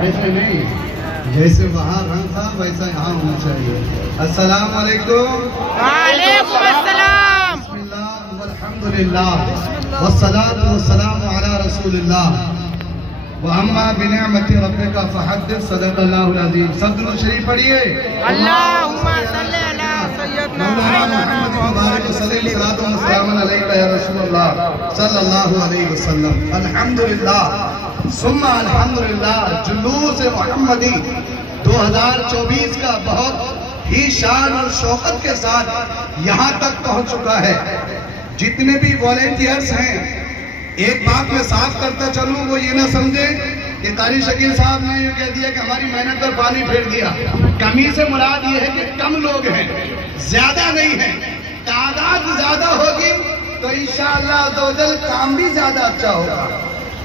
ایسے نہیں، جیسے وہاں رنگ تھا ویسا یہاں ہونا چاہیے. السلام علیکم. وعلیکم السلام. بسم اللہ والحمدللہ والصلاة والسلام علی رسول اللہ. وَأَمَّا بِنِعْمَةِ رَبِّكَ فَحَدِّثْ. صدق اللہ العظیم. سب درود شریف پڑھیے. اللہم صلی علی سیدنا مولانا محمد مبارک صلی اللہ علیہ یا رسول اللہ صلی اللہ علیہ وسلم. الحمدللہ ثم الحمدللہ. جلوس محمدی 2024 کا بہت ہی شان اور شوقت کے ساتھ یہاں تک پہنچ چکا ہے. جتنے بھی والنٹیئرز ہیں، ایک بات میں صاف کرتا چلوں، وہ یہ نہ سمجھیں کہ قاری شکیل صاحب نے یہ کہہ دیا کہ ہماری محنت پر پانی پھیر دیا. کمی سے مراد یہ ہے کہ کم لوگ ہیں، زیادہ نہیں ہیں. تعداد زیادہ ہوگی تو انشاءاللہ عزوجل کام بھی زیادہ اچھا ہوگا.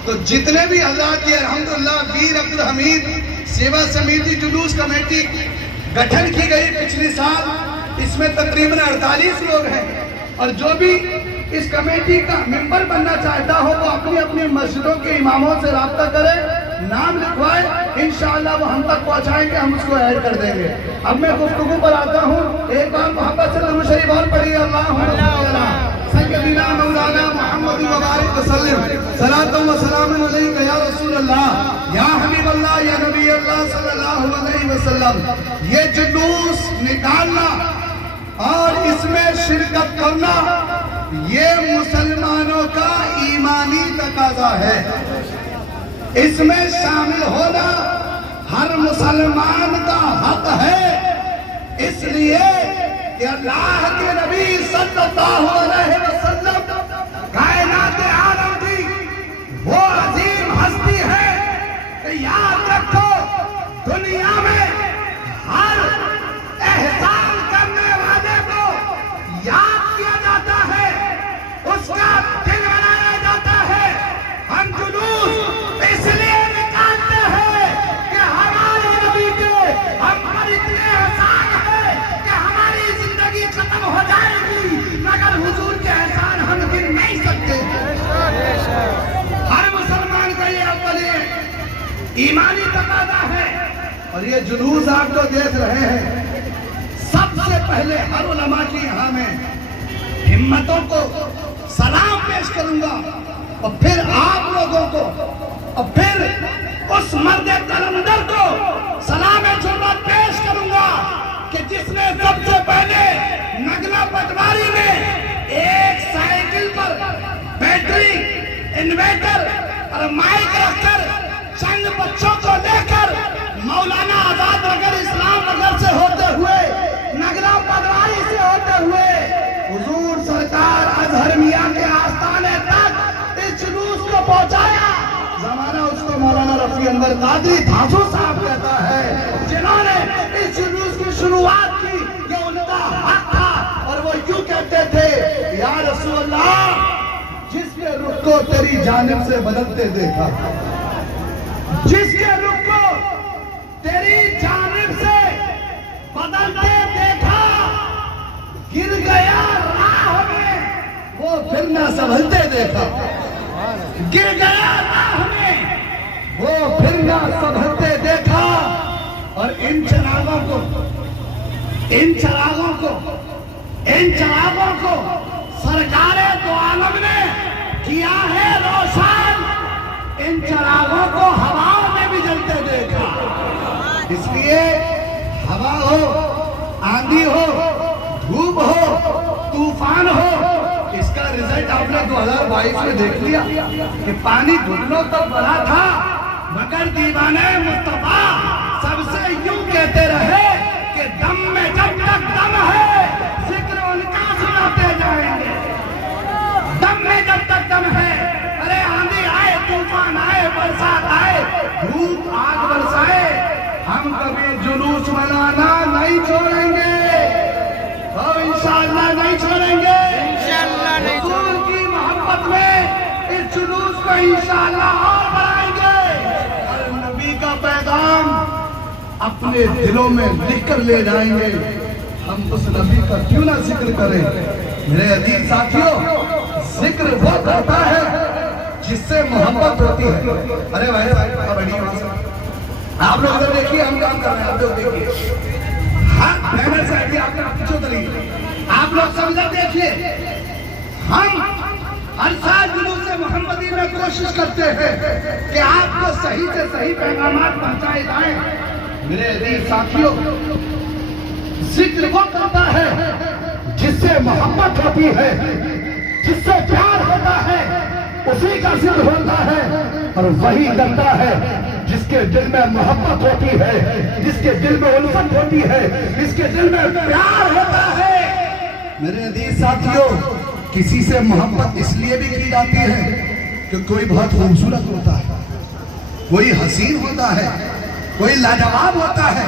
تو جتنے بھی حضرات یہ الحمدللہ بیر عبدالحمید سیوا سمیتی جلوس کمیٹی گٹھن کی گئی پچھلی سال، اس میں تقریباً 48 لوگ ہیں. اور جو بھی اس کمیٹی کا ممبر بننا چاہتا ہو وہ اپنی اپنی مسجدوں کے اماموں سے رابطہ کرے، نام لکھوائے، انشاءاللہ وہ ہم تک پہنچائیں گے، ہم اس کو ایڈ کر دیں گے. اب میں گفتگو پر آتا ہوں. ایک بار محبت سے درود شریف اور پڑھیے. اللہم صلی علی سیدنا مولانا محمد مبارک وسلم. صلاۃ و سلام علیک یا رسول اللہ یا حبیب اللہ یا نبی اللہ صلی اللہ علیہ وسلم. یہ جلوس نکالنا اور اس میں شرکت کرنا یہ مسلمانوں کا ایمانی تقاضا ہے. اس میں شامل ہونا ہر مسلمان کا حق ہے. اس لیے کہ اللہ کے نبی صلی اللہ علیہ وسلم کائنات عالم کی وہ عظیم ہستی ہے کہ یاد رکھو دنیا میں ہر احسان کرنے والے کو یاد کیا جاتا ہے، اس کا دل بنایا جاتا ہے. ہم جلوس اس لیے نکالتے ہیں کہ ہمارے نبی کے ہم پر اتنے احسان ہیں کہ ہماری زندگی ختم ہو جائے گی مگر حضور کے احسان ہم گر نہیں سکتے. ہر مسلمان کا یہ اولیہ ایمانی تقاضا ہے. اور یہ جلوس آپ جو دیکھ رہے ہیں، سب سے پہلے ہر علماء کی یہاں میں ہمتوں کو سلام پیش کروں گا، اور پھر آپ لوگوں کو، اور پھر اس مرد قلندر کو سلام جرات پیش کروں گا کہ جس نے سب سے پہلے نگلا پٹواری میں ایک سائیکل پر بیٹری، انویٹر اور مائک رکھ کر چند بچوں کو لے کر مولانا آزاد نگر اسلام نگر سے ہوتے ہوئے نگلا پٹواری سے ہوتے ہوئے حضور سرکار اظہر میاں کے آستانے تک اس جلوس کو پہنچایا. زمانہ اس کو مولانا رفیع انور قادری دھاسو صاحب کہتا ہے، جنہوں نے اس جلوس کی شروعات کی. یہ ان کا حق تھا اور وہ یوں کہتے تھے، یا رسول اللہ جس کے رخ کو تیری جانب سے بدلتے دیکھا، جس کے رخ کو تیری جانب سے بدلتے دیکھا، گر گیا راہ میں وہ پھر نہ سنبھلتے دیکھا. گر گیا راہ میں وہ پھر نہ سنبھلتے دیکھا. اور ان چراغوں کو سرکار دو عالم نے کیا ہے روشن. ان چراغوں کو ہواؤں میں بھی جلتے دیکھا. اس لیے ہوا ہو، آندھی ہو، دھوپ ہو، طوفان ہو، اس کا رزلٹ آپ نے 2022 میں دیکھ لیا کہ پانی گھٹنوں تک بڑھا تھا مگر دیوانے مصطفیٰ سب سے یوں کہتے رہے کہ دم میں جب تک دم ہے ذکر ان کا سناتے جائیں گے. دم میں جب تک دم ہے، ارے آندھی آئے، طوفان آئے، برسات آئے، دھوپ آگ برسائے، ہم کبھی جلوس منانا نہیں چھوڑیں گے. اور انشاءاللہ نہیں چھوڑیں گے. انشاءاللہ نہیں حضور کی محبت میں اس جلوس کو انشاءاللہ اور بڑھائیں گے. اور نبی کا پیغام اپنے دلوں میں لکھ کر لے جائیں گے. ہم اس نبی کا کیوں نہ ذکر کریں. میرے عزیز ساتھیوں، ذکر وہ کرتا ہے جس سے محبت ہوتی ہے. ارے بھائی صاحب بڑی آپ لوگ ادھر دیکھیے، ہم کام کر رہے ہیں، آپ لوگ دیکھیے، ہاں بینر سے آئیے، آپ پیچھے اتریے، آپ لوگ سب ادھر دیکھیے، ہم ہر سال جلوس محمدی میں کوشش کرتے ہیں کہ آپ کو صحیح سے صحیح پیغامات پہنچائے جائیں۔ میرے عزیز ساتھیوں، ذکر وہ کرتا ہے جس سے محبت ہوتی ہے، جس سے پیار ہوتا ہے، اسی کا ذکر ہوتا ہے، اور وہی کرتا ہے جس کے دل میں محبت ہوتی ہے، جس کے دل میں الفت ہوتی ہے، جس کے دل میں پیار ہوتا ہے۔ میرے عزیز ساتھیوں، کسی سے محبت اس لیے بھی کی جاتی ہے کہ کوئی بہت خوبصورت ہوتا ہے، کوئی حسین ہوتا ہے، کوئی لاجواب ہوتا ہے۔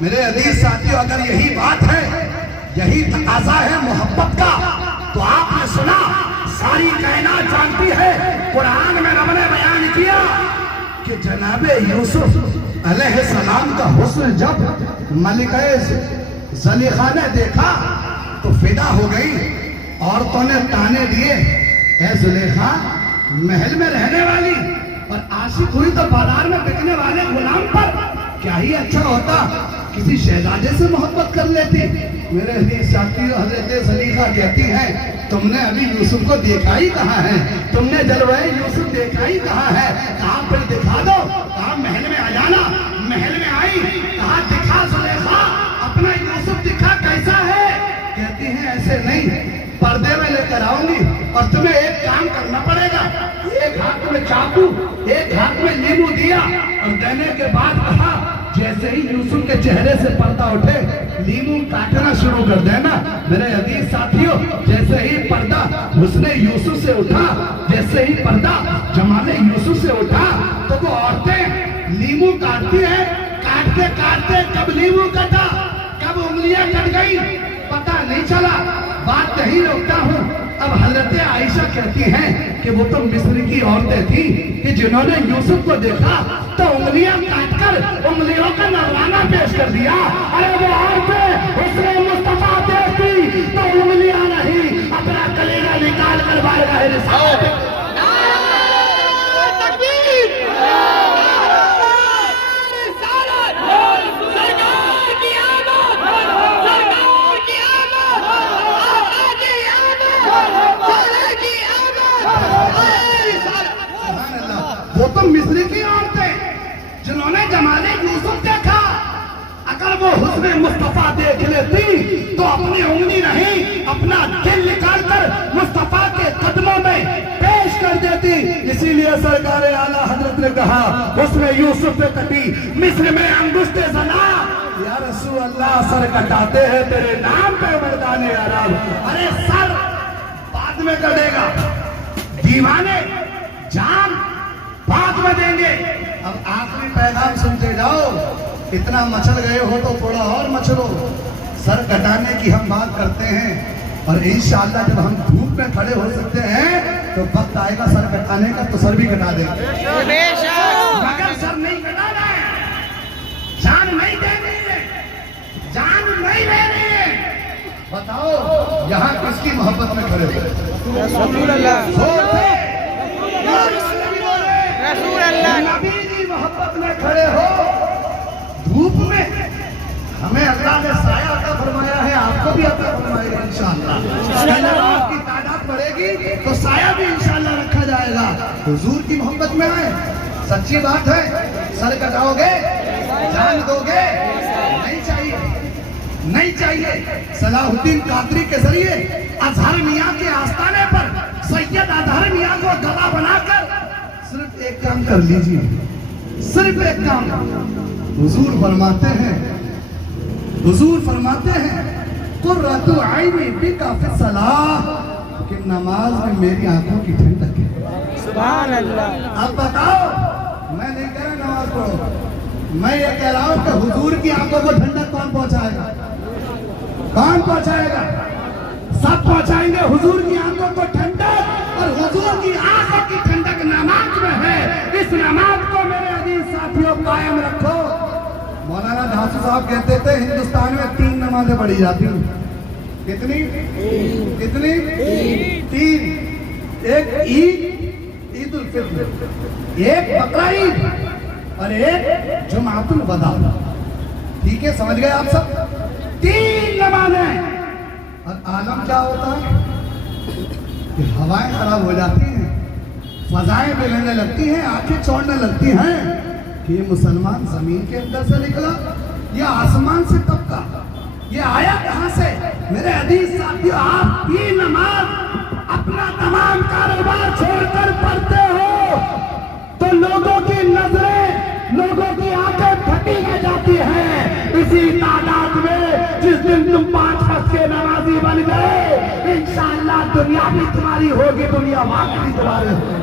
میرے عزیز ساتھیوں، اگر یہی بات ہے، یہی تقاضا ہے محبت کا، تو آپ نے سنا، ساری کائنات جانتی ہے، قرآن میں رب نے بیان کیا کہ جناب یوسف علیہ السلام کا حسن جب ملکہ زلیخا نے دیکھا تو فدا ہو گئی۔ عورتوں نے تانے دیے، اے زلیخا، محل میں رہنے والی اور عاشق ہوئی تو بازار میں بکنے والے غلام پر، کیا ہی اچھا ہوتا کسی شہزادے سے محبت کر لیتی۔ میرے عزیز ساتھیوں، حضرت زلیخا کہتی ہیں، تم نے ابھی یوسف کو دیکھا ہی کہاں ہے، تم نے جلوہ یوسف دیکھا ہی کہاں ہے، کہاں پھر دکھا دو، کہاں محل میں آ جانا۔ محل میں آئی، کہاں دکھا زلیخا، اپنا یوسف دکھا کیسا ہے۔ کہتی ہیں ایسے نہیں، پردے میں لے کر آؤں گی، اور تمہیں ایک کام کرنا پڑے گا۔ ایک ہاتھ میں چاقو، ایک ہاتھ میں لیمو دیا، اور دینے کے بعد کہا جیسے ہی یوسف کے چہرے سے پردہ اٹھے، لیمو کاٹنا شروع کر دینا۔ میرے عزیز ساتھیوں، جیسے ہی پردہ حسن یوسف سے اٹھا، جیسے ہی پردہ جمال یوسف سے اٹھا، تو وہ عورتیں لیمو کاٹتی ہیں، کاٹتے کاٹتے کب لیمو کٹا، کب انگلیاں کٹ گئی، پتہ نہیں چلا۔ بات نہیں روکتا ہوں، اب حضرت عائشہ کہتی ہیں کہ وہ تو مصر کی عورتیں تھیں کہ جنہوں نے یوسف کو دیکھا تو انگلیاں کاٹ کر انگلیوں کا نذرانہ پیش کر دیا۔ ارے وہ عورتیں حسن مصطفیٰ دیکھتی تو انگلیاں نہیں، اپنا کلیجہ نکال کر بارگاہ رسالت۔ وہ تو مصر کی عورتیں جنہوں نے جمال یوسف دیکھا، اگر وہ حسن مصطفیٰ دیکھ لیتی تو اپنی انگلی نہیں، اپنا دل نکال کر مصطفیٰ کے قدموں میں پیش کر دیتی۔ اسی لیے سرکار اعلیٰ حضرت نے کہا، حسن یوسف سے کٹی مصر میں انگشت زنا، یا رسول اللہ سر کٹاتے ہیں تیرے نام پہ مردان عرب۔ ارے سر بعد میں کٹے گا، دیوانے جان بعد میں دیں گے۔ اب آخری پیغام سنتے جاؤ، اتنا مچل گئے ہو تو تھوڑا اور مچلو۔ سر کٹانے کی ہم بات کرتے ہیں، اور انشاءاللہ جب ہم دھوپ میں کھڑے ہو سکتے ہیں تو وقت آئے گا سر کٹانے کا، تو سر بھی کٹا دیں گے، مگر سر نہیں کٹانا ہے، جان نہیں دینی ہے، جان نہیں لینی ہے۔ بتاؤ یہاں کس کی محبت میں کھڑے ہو؟ رسول اللہ، رسول اللہ، نبی کی محبت میں کھڑے ہو۔ دھوپ میں ہمیں اللہ نے سایہ عطا فرمایا ہے، آپ کو بھی عطا فرمائے گا انشاءاللہ۔ جب آپ کی تعداد بڑھے گی تو سایہ بھی انشاءاللہ رکھا جائے گا۔ حضور کی محبت میں آئے، سچی بات ہے، سر کٹاؤ گے، جان دو گے، نہیں چاہیے، نہیں چاہیے۔ صلاح الدین قادری کے ذریعے اظہر میاں کے آستانے پر سید اظہر میاں کو گواہ بنا کر صرف ایک کام کر لیجیے، صرف ایک کام۔ حضور فرماتے ہیں، حضور فرماتے ہیں، قرۃ عینی بک فی الصلاۃ، کہ نماز میں میری آنکھوں کی ٹھنڈک ہے۔ سبحان اللہ۔ اب بتاؤ، میں نہیں کہہ رہا نماز پڑھو، میں یہ کہہ رہا ہوں کہ حضور کی آنکھوں کو ٹھنڈک کون پہنچائے گا؟ کون پہنچائے گا؟ سب پہنچائیں گے حضور کی آنکھوں کو ٹھنڈک، اور حضور کی آنکھوں کی ٹھنڈک نماز میں ہے۔ اس نماز کو میرے عزیز ساتھیوں قائم رکھو۔ مولانا دھاسو صاحب کہتے تھے ہندوستان میں 3 نمازیں پڑھی جاتی ہیں۔ کتنی؟ کتنی؟ 3۔ ایک عید، عید الفطر، ایک بقرہ عید، اور ایک جمعۃ الوداع. ٹھیک ہے، سمجھ گئے آپ سب؟ 3 نمازیں. اور عالم کیا ہوتا ہے کہ ہوائیں خراب ہو جاتی ہیں، فضائیں بگڑنے لگتی ہیں، آنکھیں چوڑنے لگتی ہیں کہ یہ مسلمان زمین کے اندر سے نکلا یا آسمان سے طبقہ، یہ آیا کہاں سے؟ میرے عزیز ساتھیو، آپ یہ نماز اپنا تمام کاروبار چھوڑ کر پڑھتے ہو تو لوگوں کی نظریں، لوگوں کی آنکھیں پھٹی رہ جاتی ہیں. اسی تعداد میں جس دن تم 5 وقت کے نمازی بن گئے، انشاءاللہ دنیا بھی تمہاری ہوگی، دنیا واقعی بھی تمہاری ہوگی.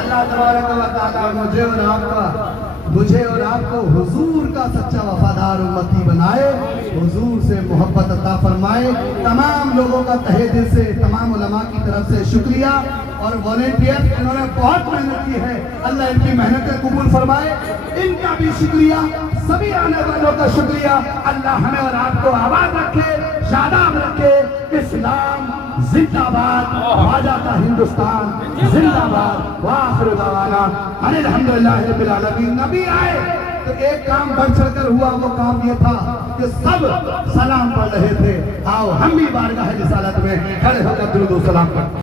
اللہ تبارک و تعالیٰ مجھے اور آپ کو حضور کا سچا وفادار امتی بنائے، حضور سے محبت عطا فرمائے. تمام لوگوں کا تہہ دل سے، تمام علماء کی طرف سے شکریہ. اور والنٹیئر انہوں نے بہت محنت کی ہے، اللہ ان کی محنتیں قبول فرمائے. ان کا بھی شکریہ، سبھی آنے والوں کا شکریہ. اللہ ہمیں اور آپ کو آباد رکھے، شاداب رکھے. اسلام زندہ باد، خواجہ کا ہندوستان زندہ باد. وآخر دعوانا ان الحمدللہ رب العالمین. نبی آئے تو ایک کام بڑھ چڑھ کر ہوا، وہ کام یہ تھا کہ سب سلام پڑھ رہے تھے. آؤ ہم بھی بارگاہ رسالت میں کھڑے ہو کر درود و سلام پڑھیں.